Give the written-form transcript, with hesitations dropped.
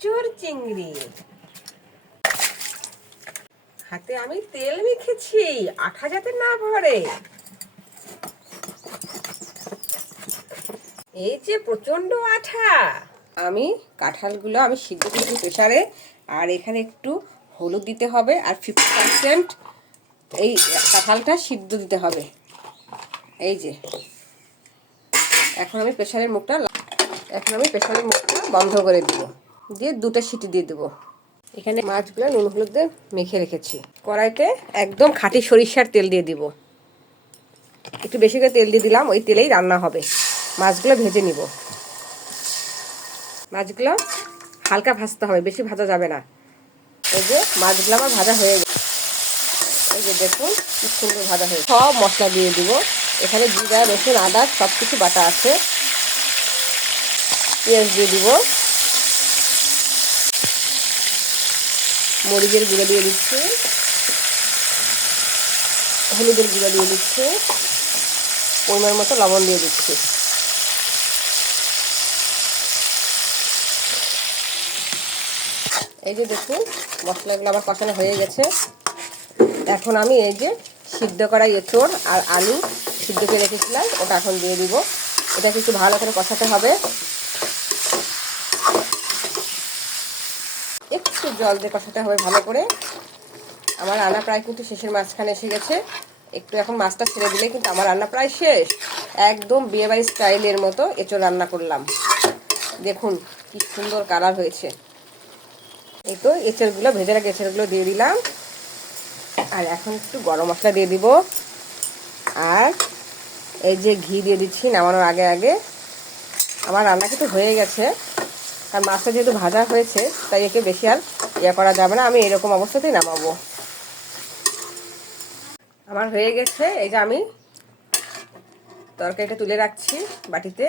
এঁচোড় চিংড়ি। হাতে আমি তেল মেখেছি আঠা যাতে না ভরে। এই যে প্রচন্ড আঠা। আমি কাঁঠালগুলো আমি সিদ্ধ করেছি প্রেসারে, আর এখানে একটু হলুদ দিতে হবে, আর 50% এই কাঁঠালটা সিদ্ধ দিতে হবে। এই যে এখন আমি প্রেসারের মুখটা বন্ধ করে দিব, দিয়ে 2টা সিটি দিয়ে দেবো। এখানে মাছগুলো নুন হলুদ দিয়ে মেখে রেখেছি। কড়াইতে একদম খাঁটি সরিষার তেল দিয়ে দিব। একটু বেশি করে তেল দিয়ে দিলাম, ওই তেলেই রান্না হবে। মাছগুলো ভেজে নিব। মাছগুলো হালকা ভাজতে হবে, বেশি ভাজা যাবে না। এই যে মাছগুলো আমার ভাজা হয়ে গেছে। এই যে দেখুন কি সুন্দর ভাজা হয়ে গেছে। সব মশলা দিয়ে দিব। এখানে জিরা রসুন আদা সব কিছু বাটা আছে। পেঁয়াজ দিয়ে দিব, মরিচের গুঁড়ো দিয়ে দিচ্ছি, হলুদের গুঁড়ো দিয়ে দিচ্ছি, পরিমাণ মতো লবণ দিয়ে দিচ্ছি। এই যে দেখুন মশলাগুলো আবার কষানো হয়ে গেছে। এখন আমি এই যে সিদ্ধ করা এঁচোড় আর আলু সিদ্ধ করে রেখেছিলাম ওটা এখন দিয়ে দিব। এটাকে একটু ভালো করে কষাতে হবে। একটু জল দিয়ে কষাতে হবে ভালো করে। আমার রান্না প্রায় কিন্তু শেষের মাঝখানে এসে গেছে। একটু এখন মাছটা ছেড়ে দিলে কিন্তু আমার রান্না প্রায় শেষ। একদম বিয়েবাড়ি স্টাইলের মতো এঁচোড় রান্না করলাম। দেখুন কি সুন্দর কালার হয়েছে। এই তো এঁচোড়গুলো ভেজে রাখা এঁচোড়গুলো দিয়ে দিলাম, আর এখন একটু গরম মশলা দিয়ে দিব, আর এই যে ঘি দিয়ে দিচ্ছি নামানোর আগে আগে। আমার রান্না কিন্তু হয়ে গেছে, কারণ মাছটা যেহেতু ভাজা হয়েছে তাই একে বেশি আর করা যাবে না। আমি এরকম অবস্থাতেই নামাবো। আমার হয়ে গেছে। এই যে আমি তরকারিটা তুলে রাখছি বাটিতে।